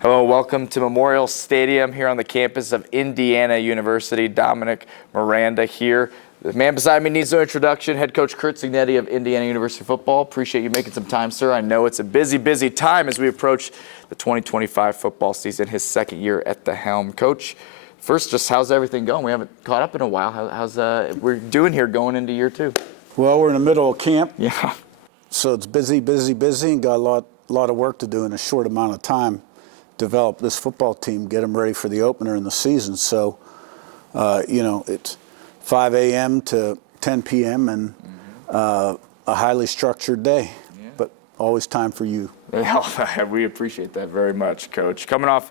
Hello, welcome to Memorial Stadium here on the campus of Indiana University. Dominic Miranda here. The man beside me needs no introduction, head coach Curt Cignetti of Indiana University football. Appreciate you making some time, sir. I know it's a busy time as we approach the 2025 football season, his second year at the helm. Coach, first, just how's everything going? We haven't caught up in a while. How's we're doing here going into year two? Well, we're in the middle of camp. Yeah. So it's busy, and got a lot of work to do in a short amount of time. Develop this football team, get them ready for the opener in the season. So, it's 5 a.m. to 10 p.m. and a highly structured day, but always time for you. Yeah, we appreciate that very much, Coach. Coming off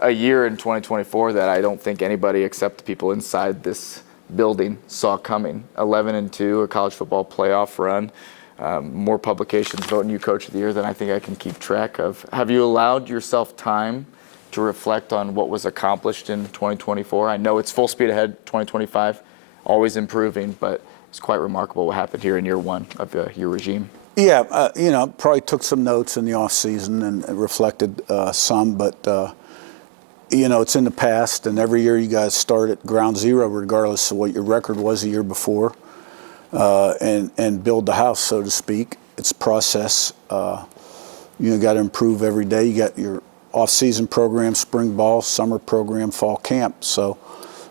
a year in 2024 that I don't think anybody except the people inside this building saw coming. 11-2, a college football playoff run. More publications voting you Coach of the Year than I think I can keep track of. Have you allowed yourself time to reflect on what was accomplished in 2024? I know it's full speed ahead, 2025, always improving, but it's quite remarkable what happened here in year one of your regime. Yeah, probably took some notes in the off season and reflected some, but it's in the past, and every year you guys start at ground zero regardless of what your record was the year before. And build the house, so to speak. It's a process. Got to improve every day. You got your off-season program, spring ball, summer program, fall camp. So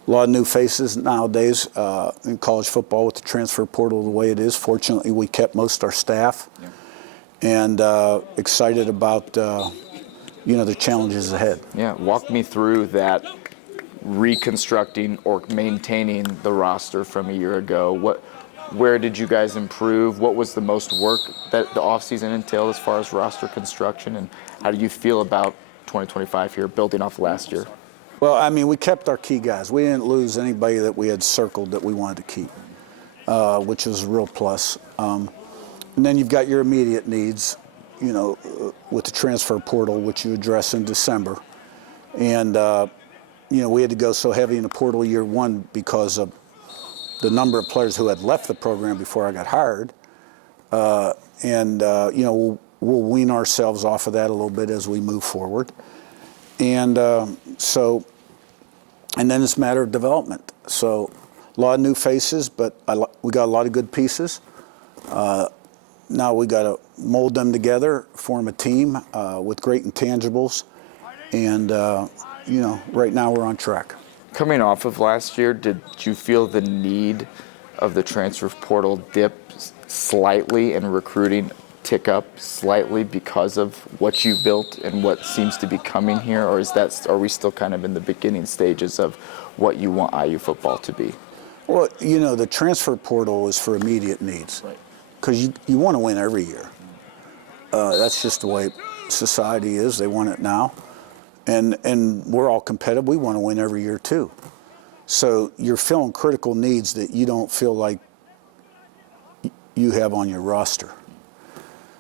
a lot of new faces nowadays in college football with the transfer portal the way it is. Fortunately, we kept most of our staff, and excited about the challenges ahead. Yeah, walk me through that reconstructing or maintaining the roster from a year ago. Where did you guys improve? What was the most work that the offseason entailed as far as roster construction? And how do you feel about 2025 here, building off last year? Well, we kept our key guys. We didn't lose anybody that we had circled that we wanted to keep, which was a real plus. And then you've got your immediate needs, with the transfer portal, which you address in December. And, we had to go so heavy in the portal year one because of the number of players who had left the program before I got hired. We'll wean ourselves off of that a little bit as we move forward. And then it's a matter of development. So a lot of new faces, but we got a lot of good pieces. Now we got to mold them together, form a team with great intangibles. And, right now we're on track. Coming off of last year, did you feel the need of the transfer portal dip slightly and recruiting tick up slightly because of what you built and what seems to be coming here? Or are we still kind of in the beginning stages of what you want IU football to be? Well, the transfer portal is for immediate needs. Right. Because you want to win every year. That's just the way society is. They want it now. And we're all competitive. We want to win every year too. So you're filling critical needs that you don't feel like you have on your roster.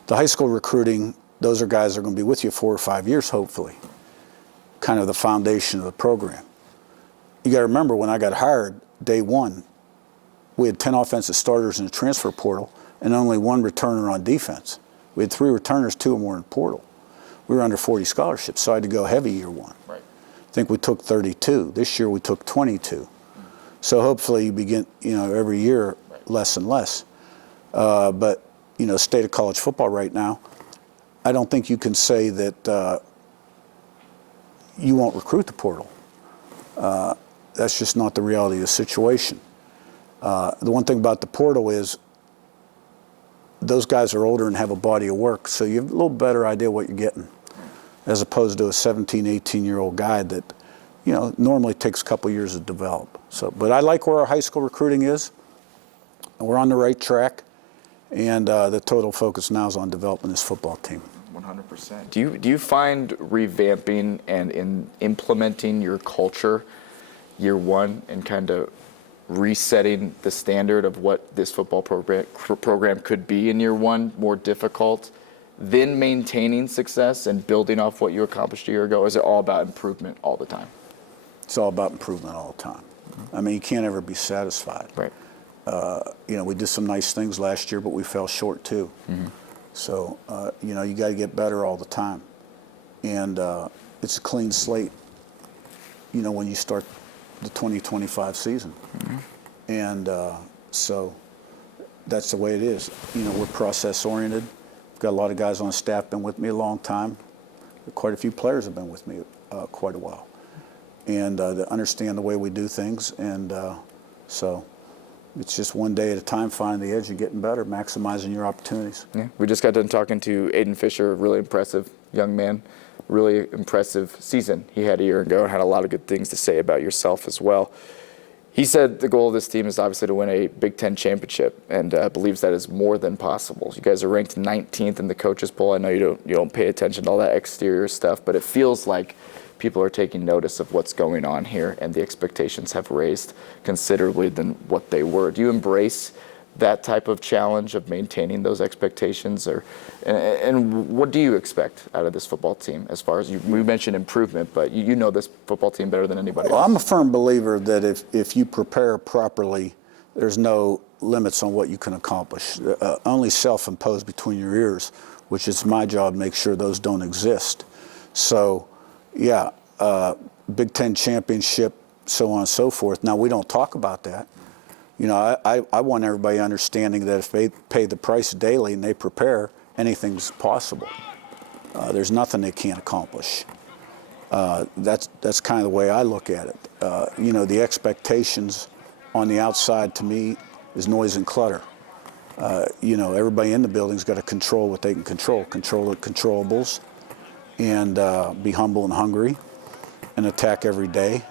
The high school recruiting, those are guys that are going to be with you 4 or 5 years, hopefully. Kind of the foundation of the program. You got to remember, when I got hired, day one, we had 10 offensive starters in the transfer portal and only 1 returner on defense. We had 3 returners, 2 of them were in the portal. We were under 40 scholarships, so I had to go heavy year one. Right. I think we took 32. This year we took 22. So hopefully you begin, every year less and less. But, state of college football right now, I don't think you can say that you won't recruit the portal. That's just not the reality of the situation. The one thing about the portal is those guys are older and have a body of work, so you have a little better idea what you're getting, as opposed to a 17, 18-year-old guy that, normally takes a couple years to develop. So, but I like where our high school recruiting is. We're on the right track, and the total focus now is on developing this football team. 100%. Do you find revamping and in implementing your culture year one and kind of resetting the standard of what this football program could be in year one more difficult than maintaining success and building off what you accomplished a year ago? Or is it all about improvement all the time? It's all about improvement all the time. You can't ever be satisfied. Right. We did some nice things last year, but we fell short too. Mm-hmm. So, you got to get better all the time. And it's a clean slate, when you start the 2025 season. Mm-hmm. And so that's the way it is. We're process-oriented. We've got a lot of guys on staff been with me a long time. Quite a few players have been with me quite a while. And to understand the way we do things. And so it's just one day at a time, finding the edge and getting better, maximizing your opportunities. Yeah. We just got done talking to Aiden Fisher, really impressive young man, really impressive season he had a year ago, and had a lot of good things to say about yourself as well. He said the goal of this team is obviously to win a Big Ten championship, and believes that is more than possible. You guys are ranked 19th in the coaches poll. I know you don't pay attention to all that exterior stuff, but it feels like people are taking notice of what's going on here, and the expectations have raised considerably than what they were. Do you embrace that type of challenge of maintaining those expectations, and what do you expect out of this football team? As far as we mentioned improvement, but you know this football team better than anybody else. I'm a firm believer that if you prepare properly, there's no limits on what you can accomplish. Only self-imposed between your ears, which is my job, make sure those don't exist. So, yeah, Big Ten championship, so on and so forth. Now, we don't talk about that. I want everybody understanding that if they pay the price daily and they prepare, anything's possible. There's nothing they can't accomplish. That's kind of the way I look at it. The expectations on the outside to me is noise and clutter. Everybody in the building's got to control what they can control the controllables, and be humble and hungry and attack every day.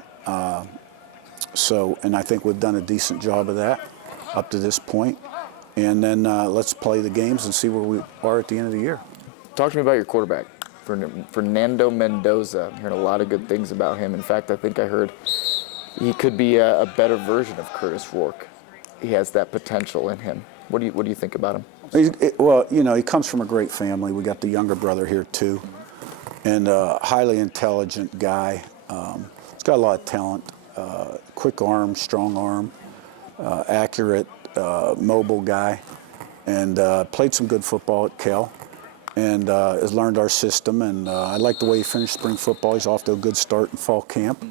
And I think we've done a decent job of that up to this point. And then let's play the games and see where we are at the end of the year. Talk to me about your quarterback, Fernando Mendoza. I'm hearing a lot of good things about him. In fact, I think I heard he could be a better version of Curtis Rourke. He has that potential in him. What do you think about him? He comes from a great family. We got the younger brother here too, and a highly intelligent guy. He's got a lot of talent. Quick arm, strong arm, accurate, mobile guy, and played some good football at Cal, and has learned our system. And I like the way he finished spring football. He's off to a good start in fall camp,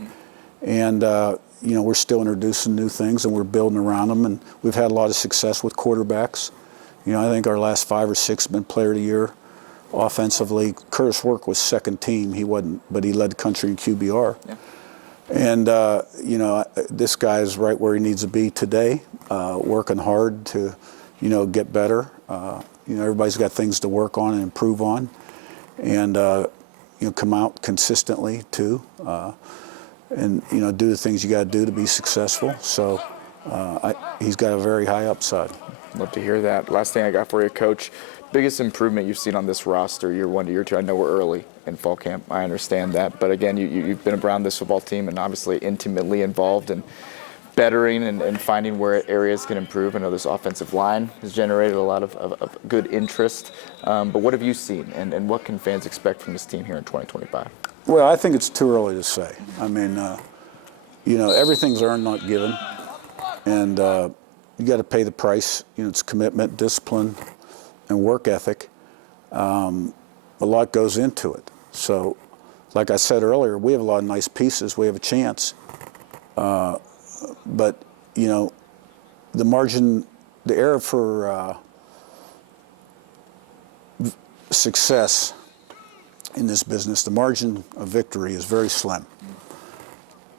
and we're still introducing new things and we're building around them. And we've had a lot of success with quarterbacks. I think our last 5 or 6 have been Player of the Year offensively. Curtis Rourke was second team. He wasn't, but he led the country in QBR. Yeah. And, this guy is right where he needs to be today, working hard to, get better. Everybody's got things to work on and improve on, and, come out consistently too, and, do the things you got to do to be successful. So he's got a very high upside. Love to hear that. Last thing I got for you, Coach. Biggest improvement you've seen on this roster year 1 to year 2? I know we're early in fall camp. I understand that. But again, you've been around this football team and obviously intimately involved in bettering and finding where areas can improve. I know this offensive line has generated a lot of good interest. But what have you seen, and what can fans expect from this team here in 2025? Well, I think it's too early to say. I mean, everything's earned, not given. And you got to pay the price. It's commitment, discipline, and work ethic. A lot goes into it. So, like I said earlier, we have a lot of nice pieces. We have a chance. But, the margin, the area for success in this business, the margin of victory is very slim.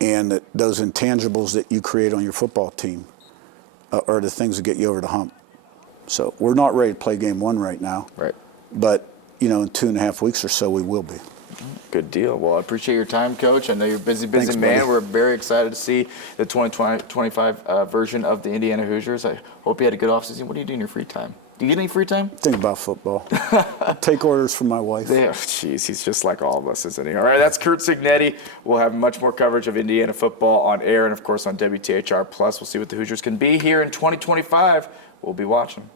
And those intangibles that you create on your football team are the things that get you over the hump. So we're not ready to play game 1 right now. Right. But, in 2.5 weeks or so, we will be. Good deal. Well, I appreciate your time, Coach. I know you're a busy Thanks, man. buddy. We're very excited to see the 2025 version of the Indiana Hoosiers. I hope you had a good offseason. What do you do in your free time? Do you get any free time? Think about football. Take orders from my wife. Jeez, he's just like all of us, isn't he? All right, that's Curt Cignetti. We'll have much more coverage of Indiana football on air and, of course, on WTHR+. We'll see what the Hoosiers can be here in 2025. We'll be watching.